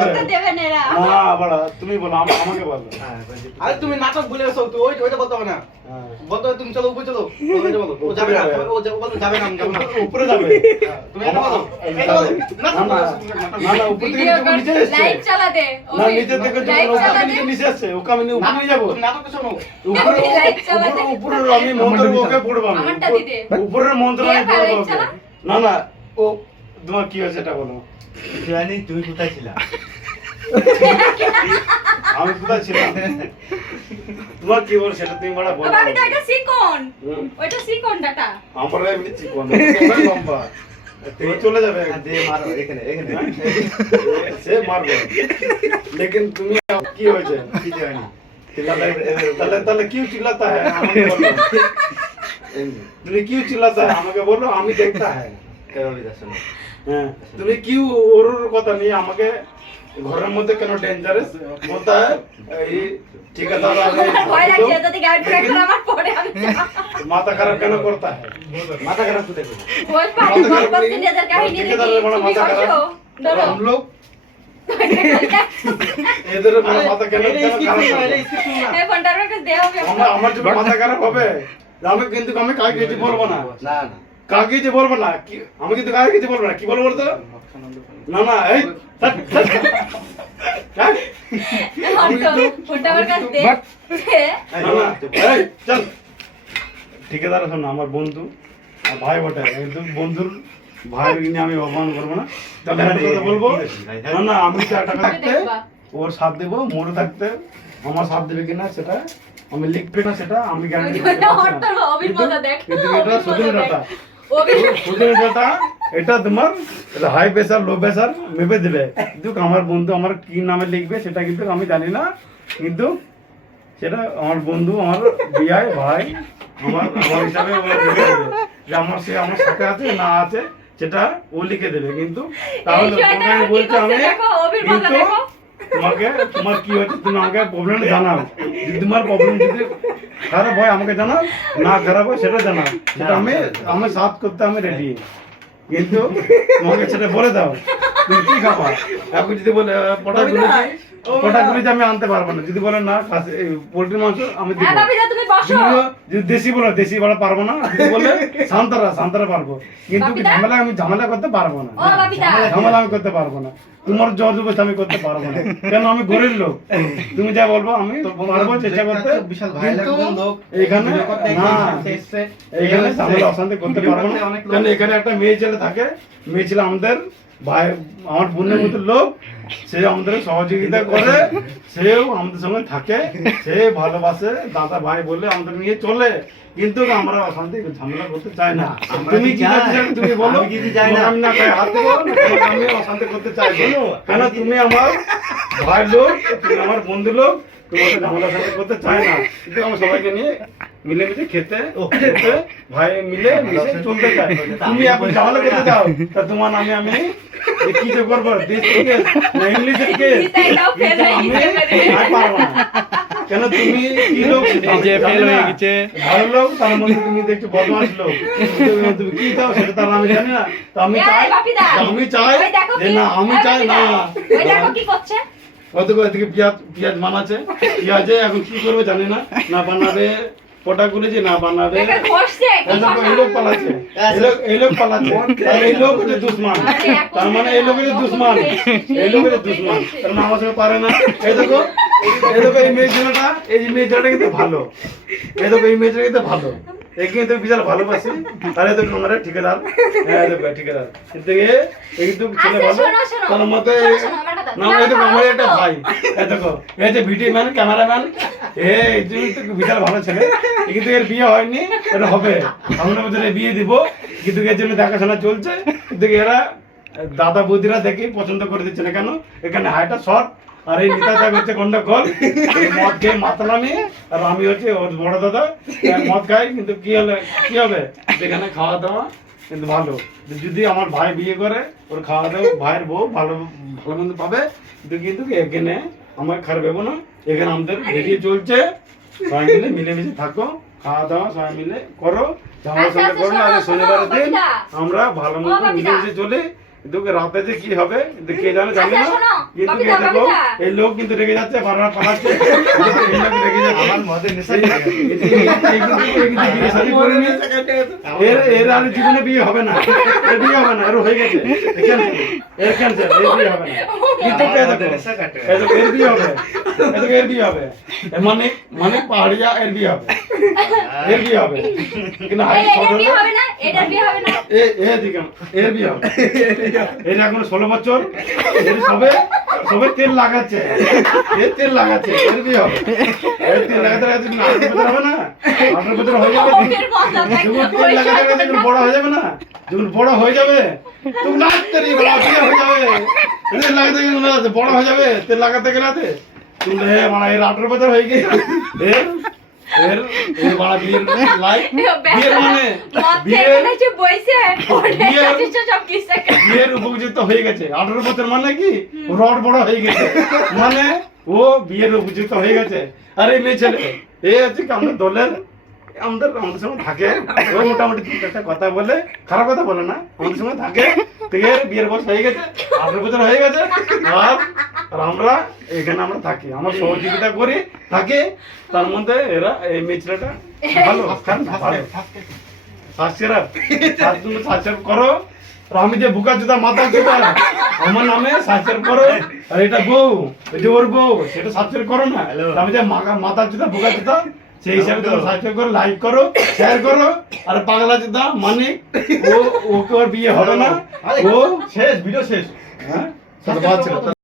করতে দেবে না এরা। না বাড়া তুমি বলো আমাকে বলো। আরে তুমি নাটক ভুলে গেছো, তুই ওইটা বলতে হবে না। বলতে হবে তুমি চলো উপরে চলো, ওইটা বলো। ও যাবে না, ও যাবে না, আমি যাবো না। উপরে যাবে। তুমি এটা বলো, এটা বলো। না না উপর থেকে নিচে আসছে। লাইট চালা দে। না নিচে থেকে নিচে আসছে, ওকে আমি উপরে নিয়ে যাবো। নাটক শোনো। উপরে লাইট চালা দে। উপরে আমি মন্ত্র ওকে পড়বো আমি। আমারটা দিতে। উপরের মন্ত্র আমি লাইট পড়বো ওকে। চালা। না না ও তোমার কি হয়েছে এটা বলো। জানি তুই কোথায় ছিলা? আমি কোথায় ছিলাম? তোমার কি বল সেটা তুমি বড় বলো। ভাবি তো এটা সিকন। ওইটা সিকন ডাটা। আমরা এমনি চিকন লম্বা। তুমি চলে যাবে দে মারো এখানে এখানে। সে মারবে। लेकिन তুমি কি হয়েছে? কি জানি। তাহলে क्यों चिल्लाता है আমাকে বলো। তুমি क्यों चिल्लाता है আমাকে বলো, আমি দেখতা है। কেন বিদাস শোনো। হ্যাঁ তুমি क्यों ওর কথা নিয়ে আমাকে ঘরের মধ্যে কেন ডেঞ্জারাস বলতা है এই ঠিকাদার আগে ভয় লাগছে যদি গাইড ব্রেক করে আমার পড়ে আমি মাথা খারাপ কেন করতা है? মাথা খারাপ তো দেখো। ওই পানি গল্প সিনেজার কাহিনী দেখি তুমি কইছো ধরো हम लोग এদের মানে মাথা কেন খারাপ হবে? এই ফোনটার একটা দেও হবে আমার যখন মাথা খারাপ হবে আমি কিন্তু আমি কাকে কিছু বলবো না। না না। কাকে কিছু বলবো না কি আমি কিন্তু কাকে কিছু বলবো না। কি বলবো বলতো? না না এই ফোনটা আমার কাছে দে না না এই চল ঠিকাদার শোন আমার বন্ধু আর ভাই বটে একদম বন্ধুর ভাই নিয়ে আমি অপমান করবো না। তাহলে একটা কথা বলবো না না আমি তো টাকা থাকতে ওর সাথ দেবো, মোর থাকতে আমার সাথ দেবে কিনা সেটা আমি লিখবে না, সেটা আমি গ্যারান্টি করতে পারছি না। অভিজ্ঞতা দেখ কিন্তু এটা শুধু ডাটা অভিজ্ঞতা শুধু ডাটা এটা তোমার হাই প্রেসার লো প্রেসার মেপে দেবে। কিন্তু আমার বন্ধু আমার কি নামে লিখবে সেটা কিন্তু আমি জানি না, কিন্তু সেটা আমার বন্ধু আমার বিয়াই ভাই আমার হিসাবে ও লিখে দেবে যে আমার সে আমার সাথে আছে না আছে সেটা ও লিখে দেবে। কিন্তু তাহলে তোমাকে আমি বলছি আমি কিন্তু তোমাকে তোমার কি হচ্ছে তুমি আমাকে প্রবলেমটা জানাও। যদি তোমার প্রবলেম যদি খারাপ হয় আমাকে জানাও, না খারাপ হয় সেটা জানাও, সেটা আমি সাথ করতে আমি রেডি। কিন্তু তোমাকে সেটা বলে দাও তুমি কি খাবা। এখন যদি বলে পটাগুলিতে আমি আনতে পারবো না, যদি বলে না পোল্ট্রি মাংস আমি দিব। তুমি বসো যদি দেশি বলো দেশি বলা পারবো না, যদি বলে সান্তারা পারবো, কিন্তু আমি ঝামেলা করতে পারবো না। ও বাপিদা ঝামেলা আমি করতে পারবো না, তোমার জোর জবরদস্তি আমি করতে পারবো না। কেন আমি গরিব লোক, তুমি যা বলবো আমি পারবো চেষ্টা করতে। বিশাল ভাই কিন্তু লাগবে লোক এখানে না এখানে ঝামেলা অশান্তি করতে পারবো না। কেন এখানে একটা মেয়ে ছেলে থাকে, মেয়ে ছেলে আমাদের ভাই আমার বোনের মতো লোক, সে আমাদের সহযোগিতা করে, সেও আমাদের সঙ্গে থাকে, সে ভালোবাসে, দাদা ভাই বলে আমাদের নিয়ে চলে। কিন্তু আমরা অশান্তি ঝামেলা করতে চাই না। তুমি কি চাই তুমি বলো, আমি না গায়ে হাত দেবো, আমি অশান্তি করতে চাই না। কেন তুমি আমার ভাই লোক, তুমি আমার বন্ধু লোক, তোমাকে ঝামেলা করতে চাই না। কিন্তু আমরা সবাইকে নিয়ে মিলেমিশে খেতে ভাই মিলে মিশে চলতে চাই। তুমি এখন ঝামেলা করতে চাও তা তোমার নামে আমি কি যে করবো, দেশ থেকে না ইংলিশের কেস, আমি পারবো না। কেন তুমি কি লোক ভালো লোক, তার মধ্যে তুমি দেখছো বদমাস লোক, তুমি কি চাও সেটা তার আমি জানি না। তো আমি চাই যে না আমি চাই না কি করছে কতগুলো এদিকে পেঁয়াজ বানাচ্ছে, পেঁয়াজে এখন কি করবে জানি না, না বানাবে পটা গুলেছে না বানাবে এই লোক পালাচ্ছে, এই লোক পালাচ্ছে, এই লোক হচ্ছে দুশ্মন। তার মানে এই লোক হচ্ছে দুশ্মন, এই লোক হচ্ছে দুশ্মন, তার মানে আমার সঙ্গে পারে না। এই দেখো এই মেয়ে ছেলেটা, এই মেয়ে ছেলেটা কিন্তু ভালো, এই দেখো এই মেয়ে ছেলেটা কিন্তু ভালো, এই কিন্তু বিশাল ভালোবাসি। তাহলে তো তোমার ঠিকাদার, হ্যাঁ দেখো ঠিকাদার এই কিন্তু ছেলে ভালো। তার মধ্যে না এই দেখো আমার একটা ভাই, এই দেখো এই যে ভিডিও ম্যান ক্যামেরাম্যান, এই তো বিশাল ভালো ছেলে। কিন্তু এর বিয়ে হয়নি, এটা হবে, আমরা বছরে বিয়ে দিব। কিন্তু এর জন্য দেখাশোনা চলছে, কিন্তু এরা দাদা বৌদিরা দেখে পছন্দ করে দিচ্ছে না। কেন এখানে হাইটা শর্ট, আর এই নেতাটা হচ্ছে গন্ডগোল, মদ খেয়ে মাতলামি, আর আমি হচ্ছে ওর বড় দাদা মদ খাই। কিন্তু কি হবে এখানে খাওয়া দাওয়া কিন্তু ভালো। যদি আমার ভাই বিয়ে করে ওর খাওয়া দাওয়া ভাইয়ের বউ ভালো ভালো মন্দ পাবে, কিন্তু এখানে আমার খারাপ হবে না। এখানে আমাদের ভিডিও চলছে, সবাই মিলে মিলেমিশে থাকো, খাওয়া দাওয়া সবাই মিলে করো, ঝামেলা সঙ্গে করো না। আর শনিবারের দিন আমরা ভালো মন্দ মিলেমিশে চলে। কিন্তু রাতে যে কি হবে কে জানে, জানি না। কিন্তু বাপিদা, দেখো, বাপিদা। এই লোক কিন্তু রেগে যাচ্ছে, বারবার পালাচ্ছে। এই লোক রেগে যাচ্ছে। আমার মদের নেশা লেগে গেছে। এর আর জীবনে বিয়ে হবে না, এর বিয়ে হবে না, এর হয়ে গেছে, এর ক্যান্সার, এর বিয়ে হবে না। কিন্তু আমার দেখো, মদের নেশা কাটে। এর বিয়ে হবে, এর বিয়ে হবে, মানে পাহাড়িয়া এর বিয়ে হবে, এর বিয়ে হবে, কিন্তু এটার বিয়ে হবে না, এটার বিয়ে হবে না। এর বিয়ে হবে, এর এখন 16 বছর, এর সবে তেল লাগাচ্ছে, এর তেল লাগাচ্ছে, এর বিয়ে হবে, এর তেল লাগাতে লাগাতে 18 বছর হবে না, 18 বছর হয়ে যাবে, ওদের কথা যখন থাকে, তেল লাগাতে লাগাতে যখন বড় হয়ে যাবে না, যখন বড় হয়ে যাবে, তুমি নাচতে বিয়ে হয়ে যাবে, তেল লাগাতে গেলে বড় হয়ে যাবে, তেল লাগাতে গেলে তুমি মানে এর 18 বছর হয়ে গেছে, এর বাড়া বিয়ের লাইফ, বিয়ের মানে মদ বইছে বিয়ের- সব কিছু বিয়ের উপযুক্ত হয়ে গেছে। 18 বছর মানে কি রড বড় হয়ে গেছে, মানে ও বিয়ের উপযুক্ত হয়ে গেছে। আর এই মেয়ে ছেলে এ হচ্ছে কি আমাদের দলের আমাদের সঙ্গে থাকে, ও মোটামুটি একটা কথা বলে, খারাপ কথা বলে না, আমাদের সঙ্গে থাকে, থেকে বিয়ের বয়স হয়ে গেছে, 18 বছর হয়ে গেছে। আর আমরা এখানে আমরা থাকি, আমরা সহযোগিতা করি থাকি, তার মধ্যে এরা এই মেয়ে ছেলেটা ভালো খারাপ না, ভালো সাবস্ক্রাইব করো। আর আমি যে বুকা জুতা মাথা জুতা আমার নামে সাবস্ক্রাইব করো। আর এটা বউ, এই যে ওর বউ, সেটা সাবস্ক্রাইব করো না। আর আমি যে মাথা জুতা বুকা জুতা, সেই হিসাবে তোমরা সাবস্ক্রাইব করো, লাইক করো, শেয়ার করো। আর পাগলা জুতা মানে ওকে ওর বিয়ে হবে না, ও শেষ ভিডিও শেষ হ্যাঁ সাবস্ক্রাইব করো।